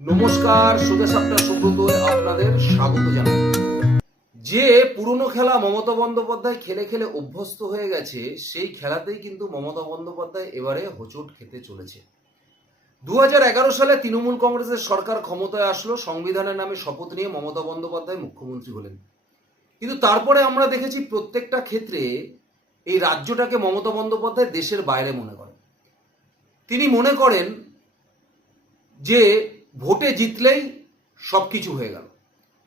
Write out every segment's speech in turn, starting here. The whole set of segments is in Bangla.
নমস্কার সুখে সাপটা সুব্রত আপনাদের স্বাগত জানাই। যে পুরনো খেলা মমতা বন্দ্যোপাধ্যায় খেলে খেলে অভ্যস্ত হয়ে গেছে, সেই খেলাতেই কিন্তু মমতা বন্দ্যোপাধ্যায় এবারে হোঁচট খেতে চলেছে। দুই হাজার এগারো সালে তৃণমূল কংগ্রেসের সরকার ক্ষমতায় আসলো, সংবিধানের নামে শপথ নিয়ে মমতা বন্দ্যোপাধ্যায় মুখ্যমন্ত্রী হলেন। কিন্তু তারপরে আমরা দেখেছি প্রত্যেকটা ক্ষেত্রে এই রাজ্যটাকে মমতা বন্দ্যোপাধ্যায় দেশের বাইরে মনে করেন। তিনি মনে করেন যে ভোটে জিতলেই সব কিছু হয়ে গেল।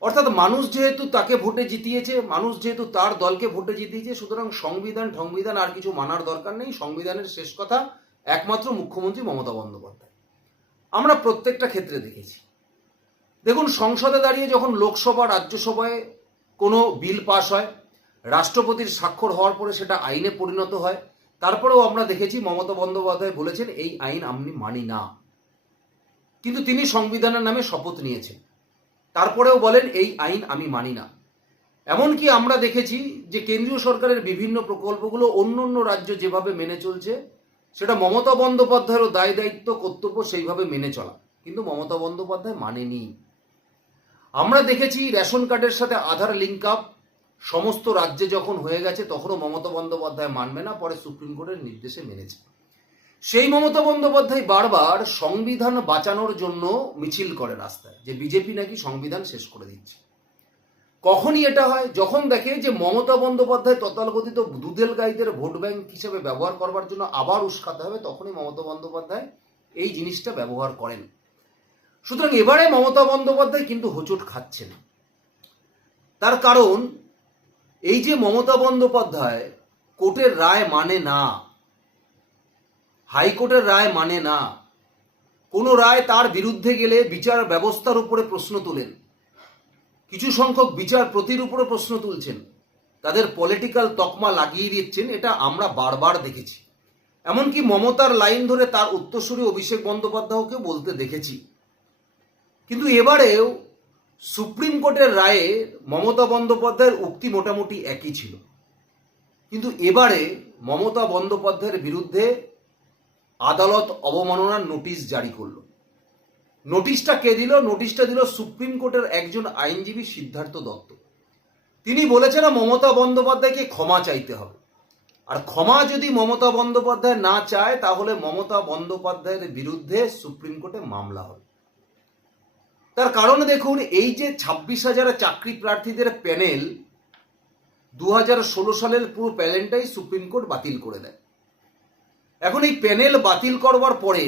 অর্থাৎ মানুষ যেহেতু তাকে ভোটে জিতিয়েছে, মানুষ যেহেতু তার দলকে ভোটে জিতিয়েছে, সুতরাং সংবিধান সংবিধান আর কিছু মানার দরকার নেই। সংবিধানের শেষ কথা একমাত্র মুখ্যমন্ত্রী মমতা বন্দ্যোপাধ্যায়। আমরা প্রত্যেকটা ক্ষেত্রে দেখেছি। দেখুন, সংসদে দাঁড়িয়ে যখন লোকসভা, রাজ্যসভায় কোনো বিল পাশ হয়, রাষ্ট্রপতির স্বাক্ষর হওয়ার পরে সেটা আইনে পরিণত হয়, তারপরেও আমরা দেখেছি মমতা বন্দ্যোপাধ্যায় বলেছেন, এই আইন আমি মানি না। কিন্তু তিনি সংবিধানের নামে শপথ নিয়েছেন। তারপরেও বলেন, এই আইন আমি মানি না। এমনকি আমরা দেখেছি যে কেন্দ্রীয় সরকারের বিভিন্ন প্রকল্পগুলো অন্য অন্য রাজ্য যেভাবে মেনে চলছে, সেটা মমতা বন্দ্যোপাধ্যায়েরও দায় দায়িত্ব, কর্তব্য সেইভাবে মেনে চলা। কিন্তু মমতা বন্দ্যোপাধ্যায় মানেনি। আমরা দেখেছি রেশন কার্ডের সাথে আধার লিঙ্ক আপ, সমস্ত রাজ্যে যখন হয়ে গেছে, তখনও মমতা বন্দ্যোপাধ্যায় মানবে না, পরে সুপ্রিম কোর্টের নির্দেশে মেনেছে। সেই মমতা বন্দ্যোপাধ্যায় বারবার সংবিধান বাঁচানোর জন্য মিছিল করে রাস্তায়, যে বিজেপি নাকি সংবিধান শেষ করে দিচ্ছে। কখনই এটা হয়, যখন দেখে যে মমতা বন্দ্যোপাধ্যায় তথাকথিত দুধেল গাইদের ভোট ব্যাংক হিসেবে ব্যবহার করবার জন্য আবার উস্কাতে হবে, তখনই মমতা বন্দ্যোপাধ্যায় এই জিনিসটা ব্যবহার করেন। সুতরাং এবারে মমতা বন্দ্যোপাধ্যায় কিন্তু হোঁচট খাচ্ছেন তার কারণ, এই যে মমতা বন্দ্যোপাধ্যায় কোর্টের রায় মানে না হাইকোর্টের রায় মানে না। কোনো রায় তার বিরুদ্ধে গেলে বিচার ব্যবস্থার উপরে প্রশ্ন তোলেন। কিছু সংখ্যক বিচার প্রতির উপরে প্রশ্ন তুলছেন। তাদের পলিটিক্যাল তকমা লাগিয়ে দিচ্ছেন, এটা আমরা বারবার দেখেছি। এমনকি মমতার লাইন ধরে তার উত্তরসূরি অভিষেক বন্দ্যোপাধ্যায়কে বলতে দেখেছি। কিন্তু এবারেও সুপ্রিম কোর্টের রায়ে মমতা বন্দ্যোপাধ্যায়ের উক্তি মোটামুটি একই ছিল। কিন্তু এবারে মমতা বন্দ্যোপাধ্যায়ের বিরুদ্ধে আদালত অবমাননার নোটিশ জারি করল। নোটিশটা কে দিল? নোটিশটা দিল সুপ্রিম কোর্টের একজন আইনজীবী সিদ্ধার্থ দত্ত। তিনি বলেছেন মমতা বন্দ্যোপাধ্যায়কে ক্ষমা চাইতে হবে। আর ক্ষমা যদি মমতা বন্দ্যোপাধ্যায় না চায়, তাহলে মমতা বন্দ্যোপাধ্যায়ের বিরুদ্ধে সুপ্রিম কোর্টে মামলা হবে। তার কারণ দেখুন, এই যে ছাব্বিশ হাজার চাকরি প্রার্থীদের প্যানেল, দু হাজার ষোলো সালের পুরো প্যানেলটাই সুপ্রিম কোর্ট বাতিল করে দেয়। এখন এই প্যানেল বাতিল করবার পরে,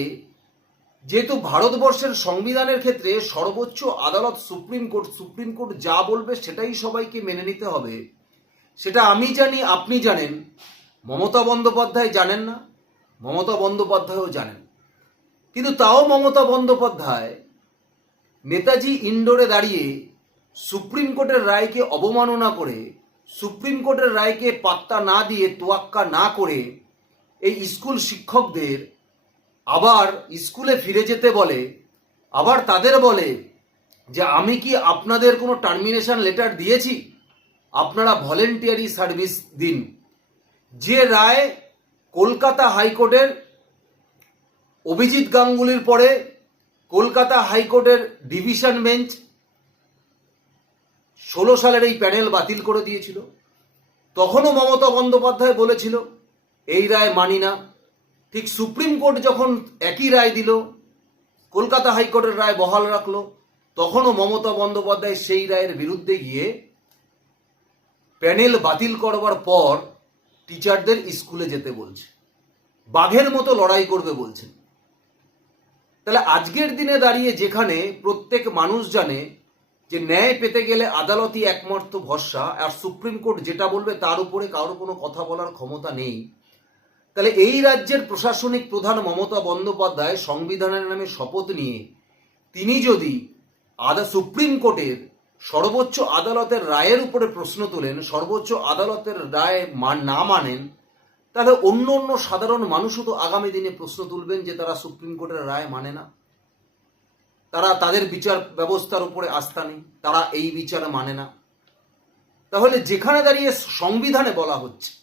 যেহেতু ভারতবর্ষের সংবিধানের ক্ষেত্রে সর্বোচ্চ আদালত সুপ্রিম কোর্ট সুপ্রিম কোর্ট যা বলবে সেটাই সবাইকে মেনে নিতে হবে, সেটা আমি জানি, আপনি জানেন, মমতা বন্দ্যোপাধ্যায় জানেন না, মমতা বন্দ্যোপাধ্যায়ও জানেন। কিন্তু তাও মমতা বন্দ্যোপাধ্যায় নেতাজি ইন্ডোরে দাঁড়িয়ে সুপ্রিম কোর্টের রায়কে অবমাননা করে, সুপ্রিম কোর্টের রায়কে পাত্তা না দিয়ে তোয়াক্কা না করে এই স্কুল শিক্ষকদের আবার স্কুলে ফিরে যেতে বলে, আবার তাদের বলে যে, আমি কি আপনাদের কোনো টার্মিনেশন লেটার দিয়েছি? আপনারা ভলেন্টিয়ারি সার্ভিস দিন। যে রায় কলকাতা হাইকোর্টের অভিজিৎ গাঙ্গুলির পরে কলকাতা হাইকোর্টের ডিভিশন বেঞ্চ ষোলো সালের এই প্যানেল বাতিল করে দিয়েছিল। তখনও মমতা বন্দ্যোপাধ্যায় বলেছিল এই রায় মানি না। ঠিক সুপ্রিম কোর্ট যখন একই রায় দিল, কলকাতা হাইকোর্টের রায় বহাল রাখল, তখনও মমতা বন্দ্যোপাধ্যায় সেই রায়ের বিরুদ্ধে গিয়ে প্যানেল বাতিল করবার পর টিচারদের স্কুলে যেতে বলছে, বাঘের মতো লড়াই করবে বলছেন তাহলে আজকের দিনে দাঁড়িয়ে যেখানে প্রত্যেক মানুষ জানে যে ন্যায় পেতে গেলে আদালতই একমাত্র ভরসা, আর সুপ্রিম কোর্ট যেটা বলবে তার উপরে কারও কোনো কথা বলার ক্ষমতা নেই। তাহলে এই রাজ্যের প্রশাসনিক প্রধান মমতা বন্দ্যোপাধ্যায় সংবিধানের নামে শপথ নিয়ে তিনি যদি আদা সুপ্রিম কোর্টের সর্বোচ্চ আদালতের রায়ের উপরে প্রশ্ন তোলেন, সর্বোচ্চ আদালতের রায় মান- না মানেন, তাহলে অন্য অন্য সাধারণ মানুষও তো আগামী দিনে প্রশ্ন তুলবেন যে তারা সুপ্রিম কোর্টের রায় মানে না। তারা তাদের বিচার ব্যবস্থার উপরে আস্থা নেই, তারা এই বিচার মানে না। তাহলে যেখানে দাঁড়িয়ে সংবিধানে বলা হচ্ছে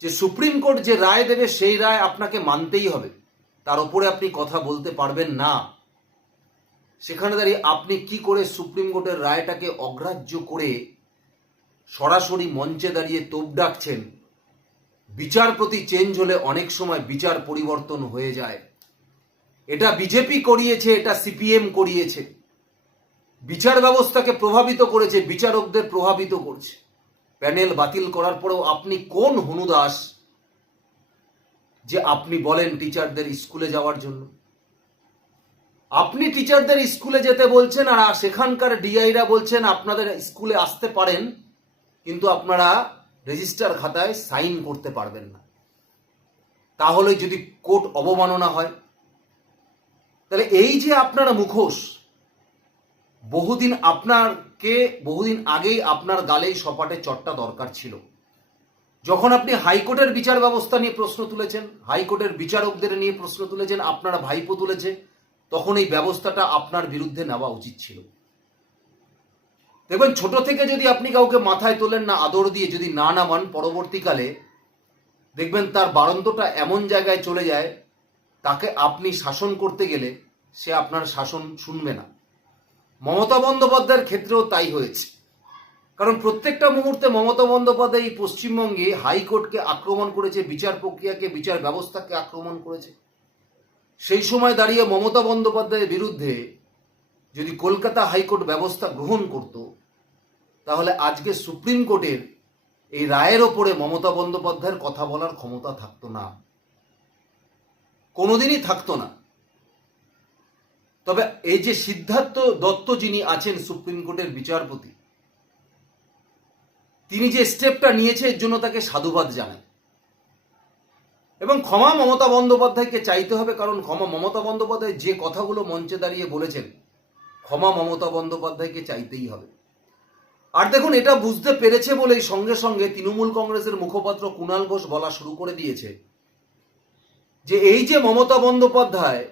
যে সুপ্রিম কোর্ট যে রায় দেবে, সেই রায় আপনাকে মানতেই হবে। তার উপরে আপনি কথা বলতে পারবেন না। সেখানে দাঁড়িয়ে আপনি কি করে সুপ্রিম কোর্টের রায়টাকে অগ্রাহ্য করে সরাসরি মঞ্চে দাঁড়িয়ে তোপ ডাকছেন? বিচারপতি চেঞ্জ হলে অনেক সময় বিচার পরিবর্তন হয়ে যায়। এটা বিজেপি করিয়েছে, এটা সিপিএম করিয়েছে। বিচার ব্যবস্থাকে প্রভাবিত করেছে, বিচারকদের প্রভাবিত করছে। প্যানেল বাতিল করার পরেও আপনি কোন হনুদাস যে আপনি বলেন টিচারদের স্কুলে যাওয়ার জন্য? আপনি টিচারদের স্কুলে যেতে বলছেন আর সেখানকার ডিআইরা বলছেন আপনাদের স্কুলে আসতে পারেন, কিন্তু আপনারা রেজিস্টার খাতায় সাইন করতে পারবেন না। তাহলে যদি কোর্ট অবমাননা হয়, তাহলে এই যে আপনারা মুখোশ বহুদিন আপনারকে, বহুদিন আগেই আপনার গালেই সপাটে চটটা দরকার ছিল। যখন আপনি হাইকোর্টের বিচার ব্যবস্থা নিয়ে প্রশ্ন তুলেছেন, হাইকোর্টের বিচারকদের নিয়ে প্রশ্ন তুলেছেন, আপনারা ভাইপো তুলেছে, তখন এই ব্যবস্থাটা আপনার বিরুদ্ধে নেওয়া উচিত ছিল। দেখবেন, ছোট থেকে যদি আপনি কাউকে মাথায় তোলেন না, আদর দিয়ে যদি না নামান, পরবর্তীকালে দেখবেন তার বারন্তটা এমন জায়গায় চলে যায়, তাকে আপনি শাসন করতে গেলে সে আপনার শাসন শুনবে না। মমতা বন্দ্যোপাধ্যায়ের ক্ষেত্রেও তাই হয়েছে। কারণ প্রত্যেকটা মুহূর্তে মমতা বন্দ্যোপাধ্যায় এই পশ্চিমবঙ্গে হাইকোর্টকে আক্রমণ করেছে, বিচার প্রক্রিয়াকে, বিচার ব্যবস্থাকে আক্রমণ করেছে। সেই সময় দাঁড়িয়ে মমতা বন্দ্যোপাধ্যায়ের বিরুদ্ধে যদি কলকাতা হাইকোর্ট ব্যবস্থা গ্রহণ করত, তাহলে আজকে সুপ্রিম কোর্টের এই রায়ের ওপরে মমতা বন্দ্যোপাধ্যায়ের কথা বলার ক্ষমতা থাকতো না। কোনোদিনই থাকতো না। তবে এই যে সিদ্ধার্থ দত্ত যিনি আছেন সুপ্রিম কোর্টের বিচারপতি, তিনি যে স্টেপটা নিয়েছে এর জন্য তাকে সাধুবাদ জানায় এবং ক্ষমা মমতা বন্দ্যোপাধ্যায়কে চাইতে হবে, কারণ ক্ষমা মমতা বন্দ্যোপাধ্যায় যে কথাগুলো মঞ্চে দাঁড়িয়ে বলেছেন, ক্ষমা মমতা বন্দ্যোপাধ্যায়কে চাইতেই হবে। আর দেখুন, এটা বুঝতে পেরেছে বলেই সঙ্গে সঙ্গে তৃণমূল কংগ্রেসের মুখপাত্র কুণাল ঘোষ বলা শুরু করে দিয়েছে যে এই যে মমতা বন্দ্যোপাধ্যায়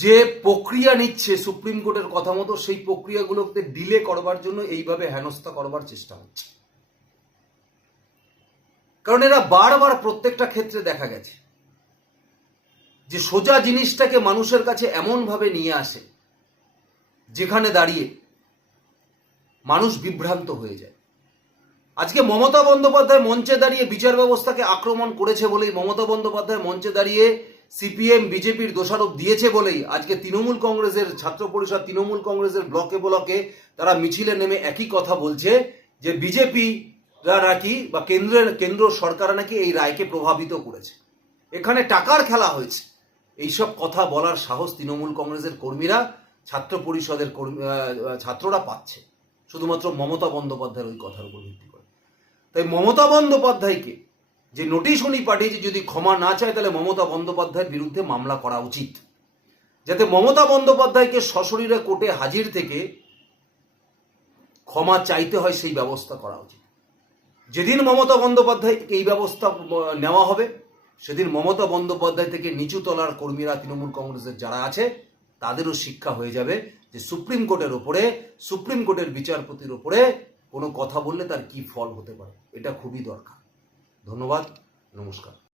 যে প্রক্রিয়া নিচ্ছে সুপ্রিম কোর্টের কথা মতো, সেই প্রক্রিয়াগুলোকে ডিলে করবার জন্য এইভাবে হেনস্থা করবার চেষ্টা হচ্ছে। কারণ এরা বারবার প্রত্যেকটা ক্ষেত্রে দেখা গেছে যে সোজা জিনিসটাকে মানুষের কাছে এমনভাবে নিয়ে আসে, যেখানে দাঁড়িয়ে মানুষ বিভ্রান্ত হয়ে যায়। আজকে মমতা বন্দ্যোপাধ্যায় মঞ্চে দাঁড়িয়ে বিচার ব্যবস্থাকে আক্রমণ করেছে বলেই মমতা বন্দ্যোপাধ্যায় মঞ্চে দাঁড়িয়ে সিপিএম, বিজেপির দোষারোপ দিয়েছে বলেই আজকে তৃণমূল কংগ্রেসের ছাত্র পরিষদ, তৃণমূল কংগ্রেসের ব্লকে ব্লকে তারা মিছিলে নেমে একই কথা বলছে যে বিজেপি নাকি বা কেন্দ্রের, কেন্দ্র সরকার নাকি এই রায়কে প্রভাবিত করেছে। এখানে টাকার খেলা হয়েছে। এইসব কথা বলার সাহস তৃণমূল কংগ্রেসের কর্মীরা, ছাত্র পরিষদের কর্মী ছাত্ররা পাচ্ছে। শুধুমাত্র মমতা বন্দ্যোপাধ্যায়ের ওই কথার উপর ভিত্তি করে। তাই মমতা বন্দ্যোপাধ্যায়কে যে নোটিশ উনি পাঠিয়েছে, যদি ক্ষমা না চায়, তাহলে মমতা বন্দ্যোপাধ্যায়ের বিরুদ্ধে মামলা করা উচিত। যাতে মমতা বন্দ্যোপাধ্যায়কে সশরীরে কোর্টে হাজির থেকে ক্ষমা চাইতে হয়, সেই ব্যবস্থা করা উচিত। যেদিন মমতা বন্দ্যোপাধ্যায় এই ব্যবস্থা নেওয়া হবে, সেদিন মমতা বন্দ্যোপাধ্যায় থেকে নিচু তলার কর্মীরা, তৃণমূল কংগ্রেসের যারা আছে, তাদেরও শিক্ষা হয়ে যাবে যে সুপ্রিম কোর্টের ওপরে, সুপ্রিম কোর্টের বিচারপতির ওপরে কোনো কথা বললে তার কি ফল হতে পারে, এটা খুবই দরকার। ধন্যবাদ নমস্কার।